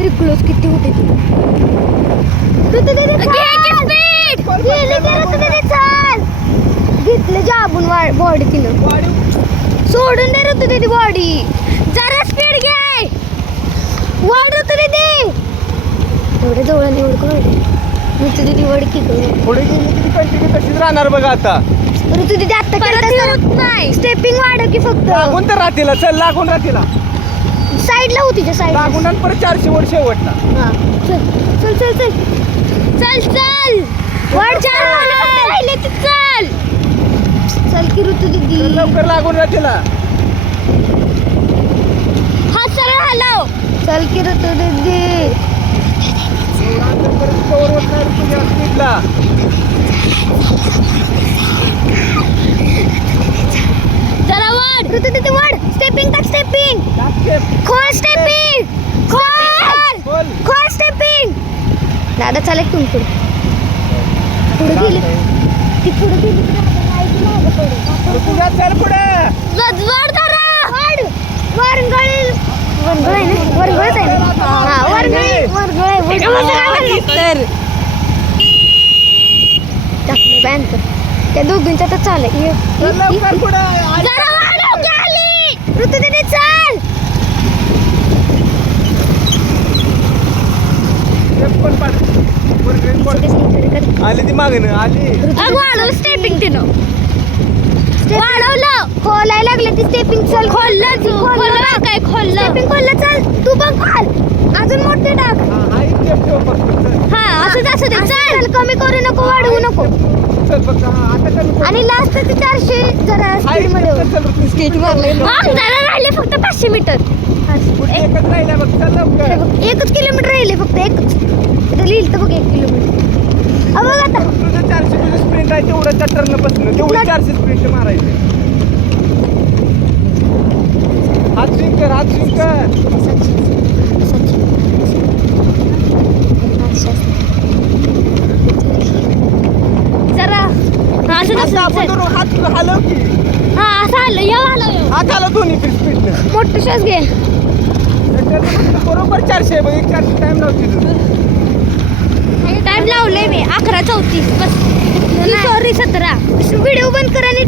तरी क्लोज किती होते ती. घेतलं जाबून बॉडी तिनं. सोडून दे ऋतू दीदी बॉडी. जरा स्पीड घे. वाढ ऋतू दीदी. एवढ्या जवळ निवड कर ऋतू दीदी वड की पुढे गेली तरी कंटिन्यू तशीच राहणार बघा आता. ऋतू दीदी आता नाही स्टेपिंग वाढव की फक्त. लागून तर राहतीला. चल लागून राहतीला. साईडला होती त्या साईड लागून आणि परत 400 वर शेवटला. चल चल चल चल चल चल वर राहिले ते. चल चल की ऋतू दीदी. चल लवकर लागून राहतीला. हा सरळ हलव. चल की ऋतू दीदी. परत कवर होत नाही तुझ्या स्पीडला. जरा वाढ ऋतू दीदी वाढ. स्टेपिंग टाक. स्टेपिंग खोल. स्टेपिंग खोल. खोल स्टेपिंग. दादा चालेल तुम्ही पुढे गेली. ती पुढे गेली. तुझ्या चल पुढे. वाढ जरा वाढ. वरंगळ वरंगळ आहे ना. वरंगळच आहे ना. हा वरंगळ आहे. तर टाकलं बॅन. त्या दोघींच्या तर चालेल. चल लवकर पुढे. जरा वाढव की आली. ऋतू दीदी चल. पण पाड. आली ती मागणं आली. वाढव स्टेपिंग तिनं. वाढवलं. खोलाय लागलं ती स्टेपिंग. चल खोललं तू. खोललं काय खोललं. स्टेपिंग खोललं. चल तू पण खोल. अजून मोठे टाक. हा एक स्टेप ठेव फक्त. हा असंच असू दे. चल कमी करू नको. वाढवू नको. चल फक्त. हा आता कमी कर. आणि लास्ट ते 400 जरा स्पीड मध्ये स्केट मारले. जरा राहिले फक्त 500 मीटर. एकच राहिला बघ. चल लवकर. 1 किलोमीटर राहिले फक्त. एकच इथं लिहिलं तर बघ 1 किलोमीटर. बघ आता तुझं 400 तुझं स्प्रिंट आहे तेवढं कटरनं बसलं. तेवढं 400 स्प्रिंट मारायचे. हात स्विंग कर. हात स्विंग कर. जरा हात आपण धरून हात हलव की. हा असं आलं. हलव. हात हलव दोन्ही स्पीडनं. मोठं श्वास घे. बरोबर 400 आहे बघ. 1 400 टाइम लावते तुझं. टाइम लावलंय मी 11:34 बस. सॉरी 17. व्हिडिओ बंद कर आणि